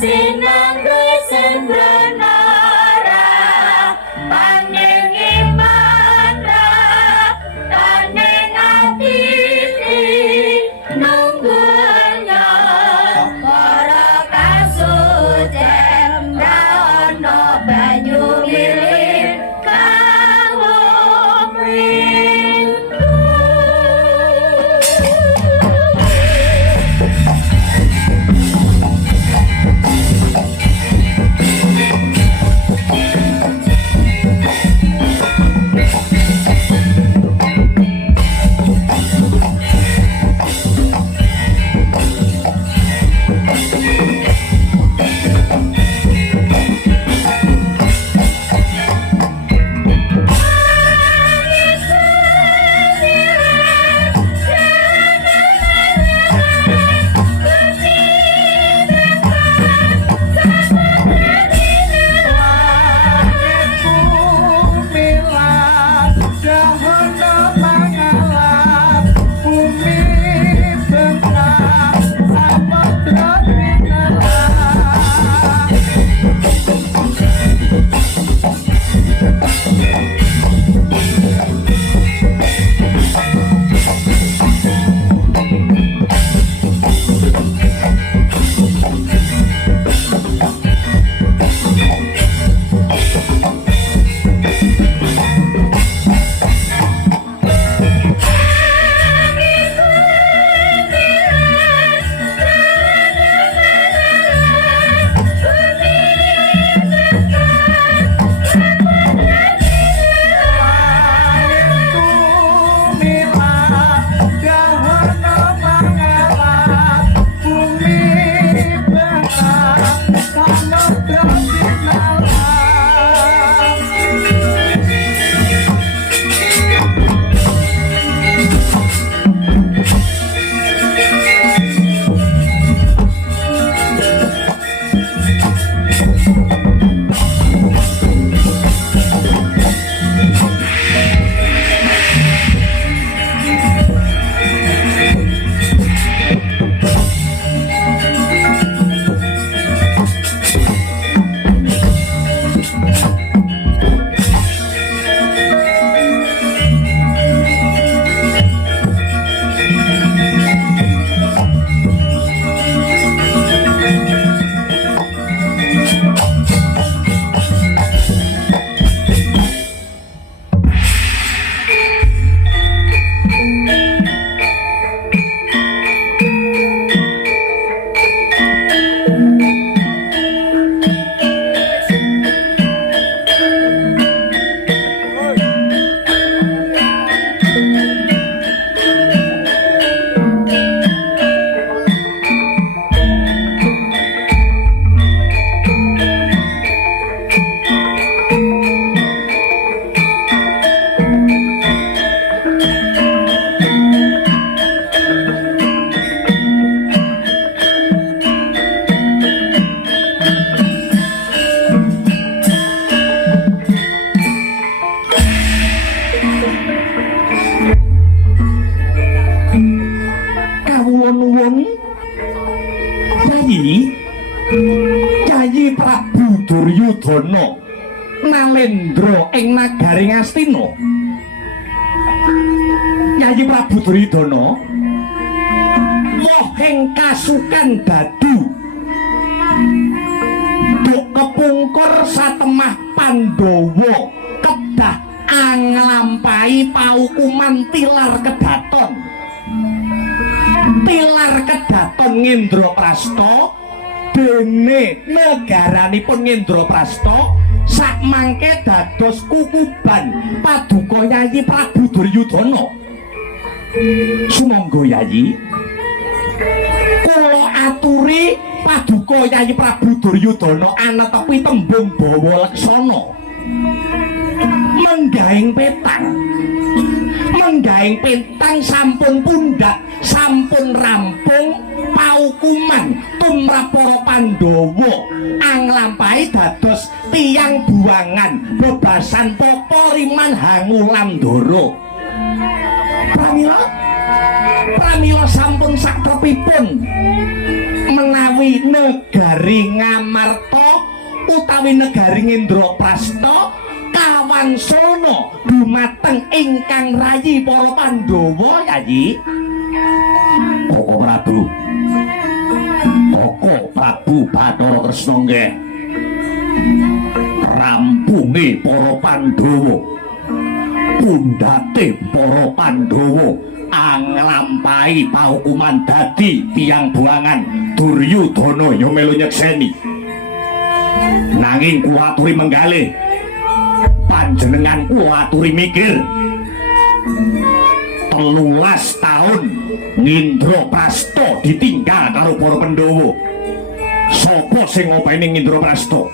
Sinangga senbenara paning imana taning ati nunggunya para kasucen raono banyu milir kawong rindu. Yayi Prabu Duryudana nalendra ing nagari Ngastina. Yayi Prabu Duryudana woh ing kasukan dadu duk kepungkur satemah Pandhawa kedah anglampahi paukuman tilar kedaton. Tilar kedaton Ngendraprasta dene negaranipun Ngendraprasta sakmangke dados kukuban paduka Yayi Prabu Duryudana. Sumangga Yayi, kula aturi paduka Yayi Prabu Duryudana anetepi tembung bawa leksana menggaing petang sampun pundhak sampun rampung paukuman tumrap para Pandhawa anglampahi dados tiyang buangan bebasan papa riman Hangulandara. Pramila sampun satrepipun menawi utawi negari Ngamarta utawi negari Indraprasta kawansana dumateng ingkang rayi para Pandhawa Yayi. Koko Prabu. Koko Prabu Bathara Kresna nggih. Rampunge para Pandhawa. Pundhate para Pandhawa anglampahi paukuman dadi tiyang buangan. Duryudana ya melu nyekseni. Nanging kuwaturi menggalih. Panjenengan kuwaturi mikir. 13 tahun Indraprasta ditinggal karo para Pandhawa. Sapa sing ngopeni Indraprasta?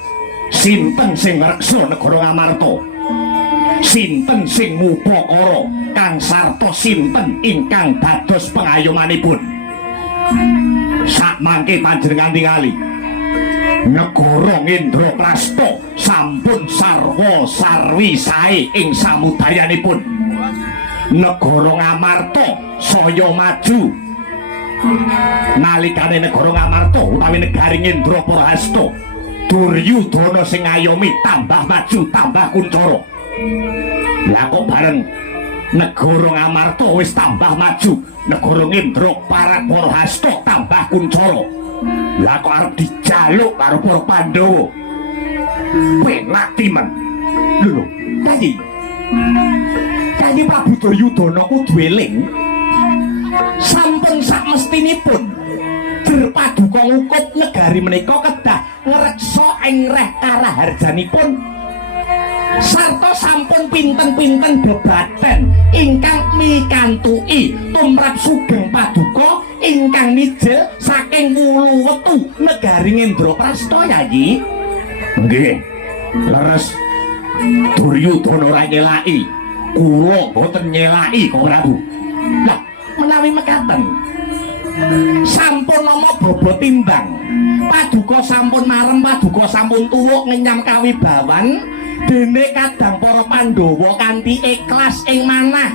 Sinten sing ngreksa negara Ngamarta? Sinten sing ngupakara kang sarta sinten ingkang dados pengayomanipun? Sakmangke panjenengan tingali negara Indraprasta sampun sarwa sarwi sae ing samudayanipun. Negara Ngamarta saya maju. Nalikane negara Ngamarta utawi negari Indraprasta Duryudana sing ngayomi tambah maju tambah kuncara. Lah kok bareng negara Ngamarta wis tambah maju, negara Indraprasta tambah kuncara. Lah kok arep dijaluk karo para Pandhawa. Penak timen. Lho, Yayi Prabu Duryudana kudu eling. Sampun sakmestinipun Derpaduka ngukup negari menika kedah ngreksa ing reh karaharjanipun. Sarta sampun pinten-pinten bebaten ingkang mikantuki tumrap sugeng paduka ingkang mijil saking wulu wetu negari Indraprasta Yayi. Nggih. Leres. Duryudana ora nyelaki. Kula boten nyelaki Koko Prabu. Lah menawi mekaten sampun nama bobot timbang paduka sampun marem paduka sampun tuwuk ngenyam kawibawan dene kadang para Pandhawa kanthi ikhlas ing manah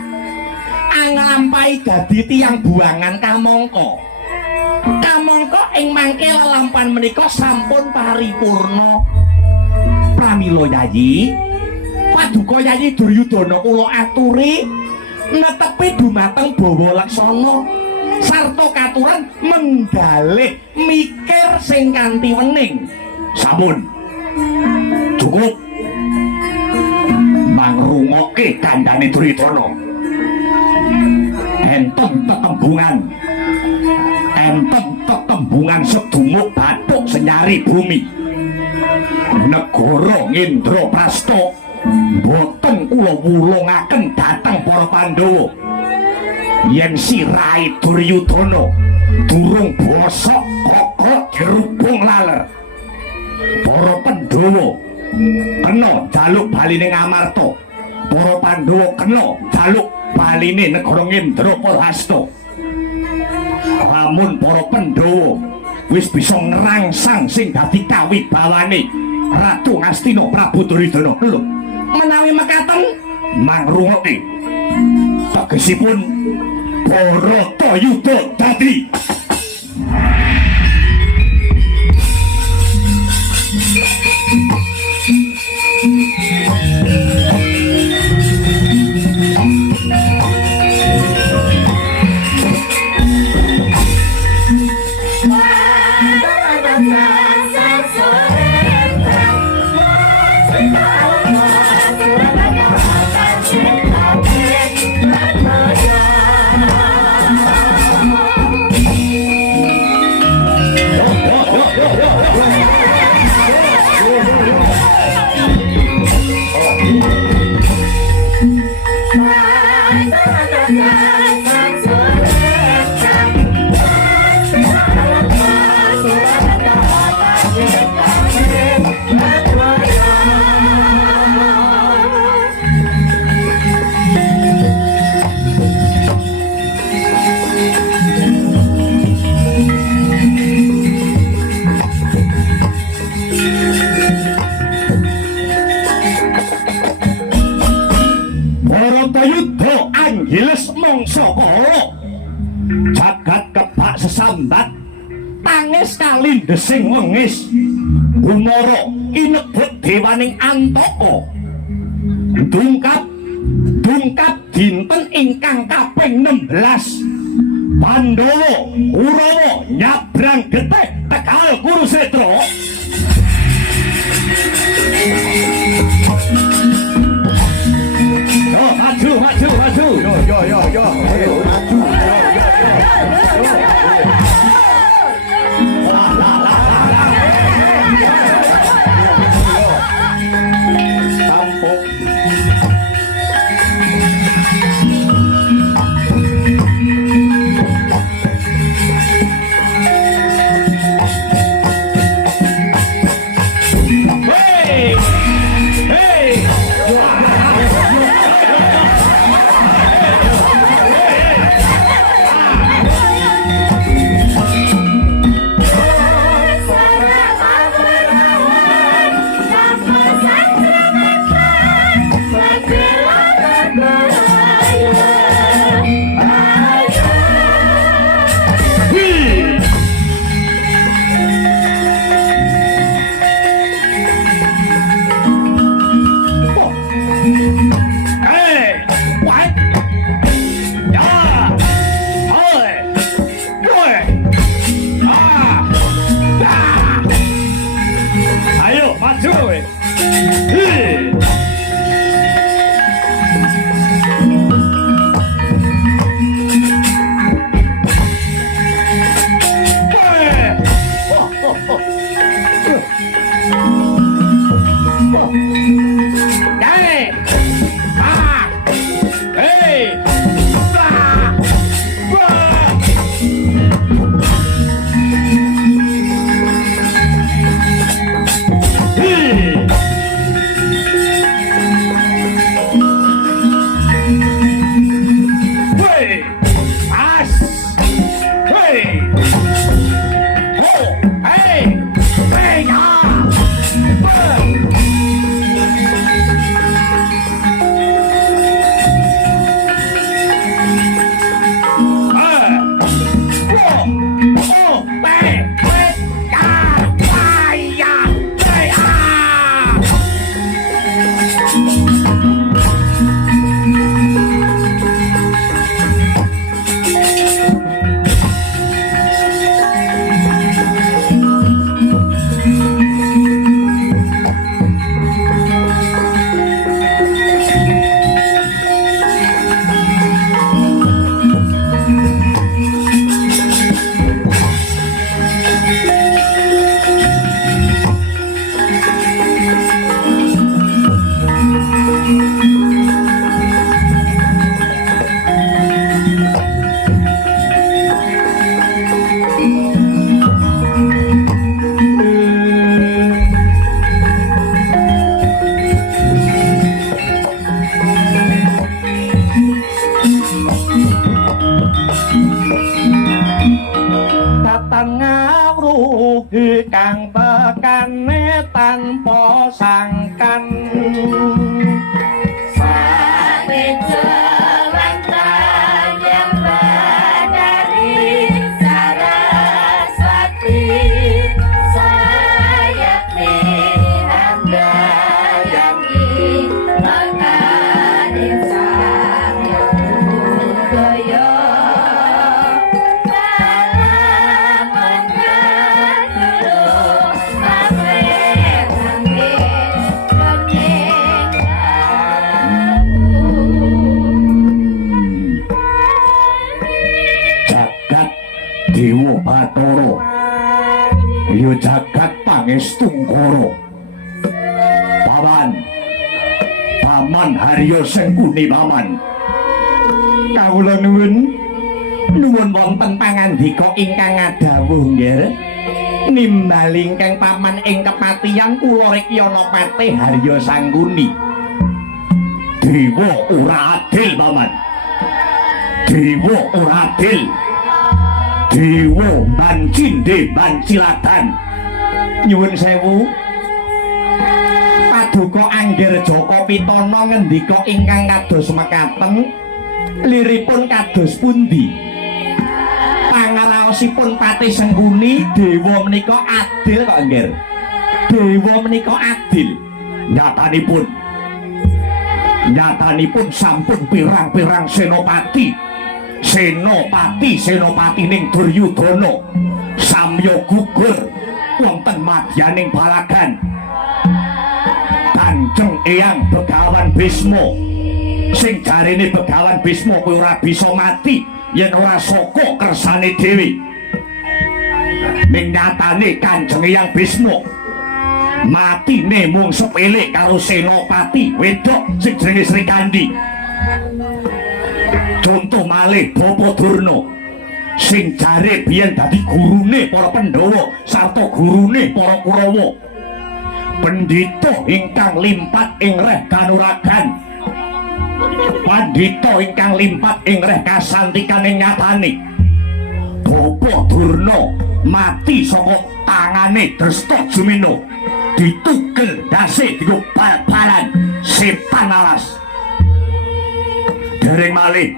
anglampahi dadi tiyang buangan kamangka ing mangke lelampahan menika sampun paripurna. Pramila Yayi paduka Yayi Duryudana kula aturi netepi dumateng bawa laksana sarta katuran menggalih mikir sing kanthi wening. Sampun. Cukup. Mangrungokke kandhane Duryudana. Enten tetembungan sedumuk bathuk senyari bumi. Negara Indraprasta boten kula wulungaken dhateng para Pandhawa. Yen sirahe Duryudana durung bosok kokok dirubung laler. Para Pandhawa kena jaluk baline Ngamarta. Para Pandhawa kena jaluk baline negara Indraprasta. Lamun para Pandhawa wis bisa ngrangsang sing dadi kawibawane Ratu Ngastina Prabu Duryudana. Lho, Menawi mekaten mangrungokke tegesipun Baratayuda dadi. tangis kalindesing wengis Gumara inebut dewaning Antaka dungkap dinten ingkang kaping 16 Pandhawa Kurawa nyabrang getih Tegal Kurusetra yo maju Yo. Ayo maju. Tampuk. kang tekane tanpa sangkan Sampai jelantah yang dari Saraswati sayapni Anda yang dimakan insan yang budaya Dewa Bathara ya jagat pangestungkara Paman Harya Sengkuni paman kawula nuwun wonten pangandika ingkang adhawuh nggih nimbal ingkang paman ing kepatihan kula Rekyanapati Harya Sangkuni dewa ora adil paman dewa ora adil Dewa Bancinde Banciladan nyuwun sewu Paduka Angger Jaka Pitana ngendika ingkang kados mekaten liripun kados pundi pangaraos cariyosipun Patih Sengguni dewa menika adil kok nggih. Dewa menika adil. Nyatanipun sampun pirang-pirang senopati ning Duryudana samya gugur wonten madyaning balagan. Kanjeng Eyang Begawan Bisma sing jarene Begawan Bisma kuwi ora bisa mati yen ora saka kersane dhewe. Ning nyatane Kanjeng Eyang Bisma matine mung sepele karo senopati wedok sing jenenge Sri Kandi. Contoh malih Bapa Durna sing jare biyen dadi gurune para Pandhawa sarta gurune para Kurawa. Pendhita ingkang limpat ing reh kanuragan, pandhita ingkang limpat ing reh kasantikan ing nyatane. Bapa Durna mati saka tangane Drestajumena, ditugel dase dienggo bal-balan setan alas. Dereng malih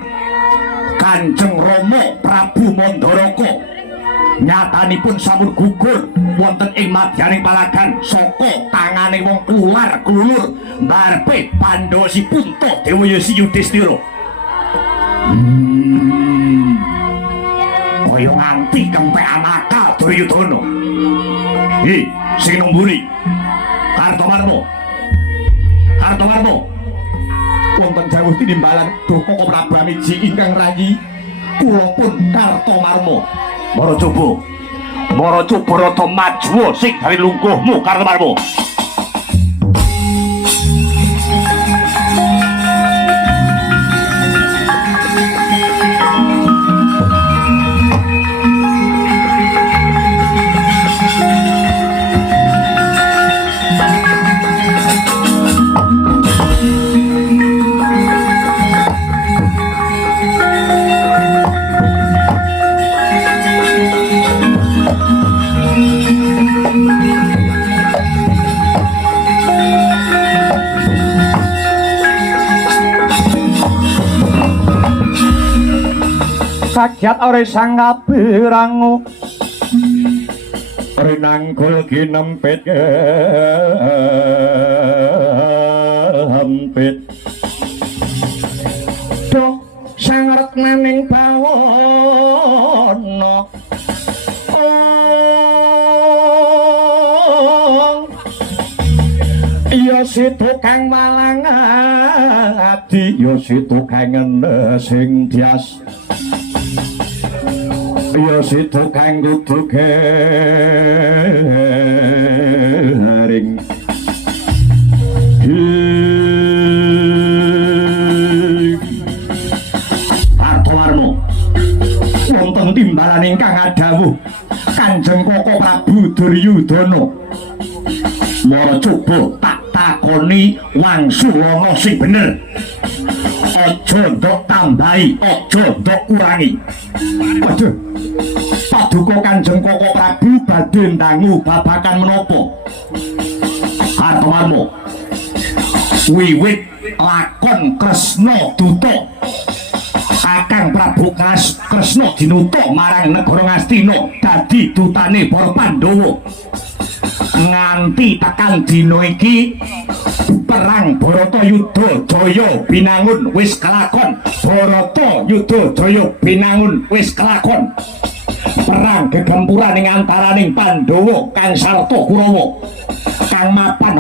Kanjeng Rama Prabu Mandaraka nyatanipun sampun gugur wonten ing madyaning palagan saka tangane wong klular-klulur mbarpe Pandhawa si Punta Dewaya si Yudhistira. Kaya nganti kempekan akal Duryudana. Sing nomburi Kartomarma. Wonten jawuh tinimbalan Doko Prabu Amiji ingkang rayi kula pun Kartomarma. Mara coba rada majuwa sing gawe lungguhmu Kartomarma. Sagyat ore sang kabirangu rinanggul ginempit hampit do sang retnaning bawana ya situ kang malang ati ya situ kang sing dias ya situ kang kudu garing Kartomarma wonten timbalan ingkang adhawuh Kanjeng Koko Prabu Duryudana. Mara coba tak takoni wangsulana sing bener. Aja ndok tambahi, aja ndok kurangi. Waduh, paduka Kanjeng Koko Prabu badhe ndangu babakan menapa? Kartomarma, wiwit lakon Kresna Duta, Kakang Prabu Kresna dinuta marang negara Ngastina dadi dutane para Pandhawa. Nganti tekan dina iki perang Baratayuda Jaya Binangun wis kelakon. Baratayuda Jaya Binangun wis kelakon. Perang gegempuran ing antaraning Pandhawa kang sarta Kurawa kang mapan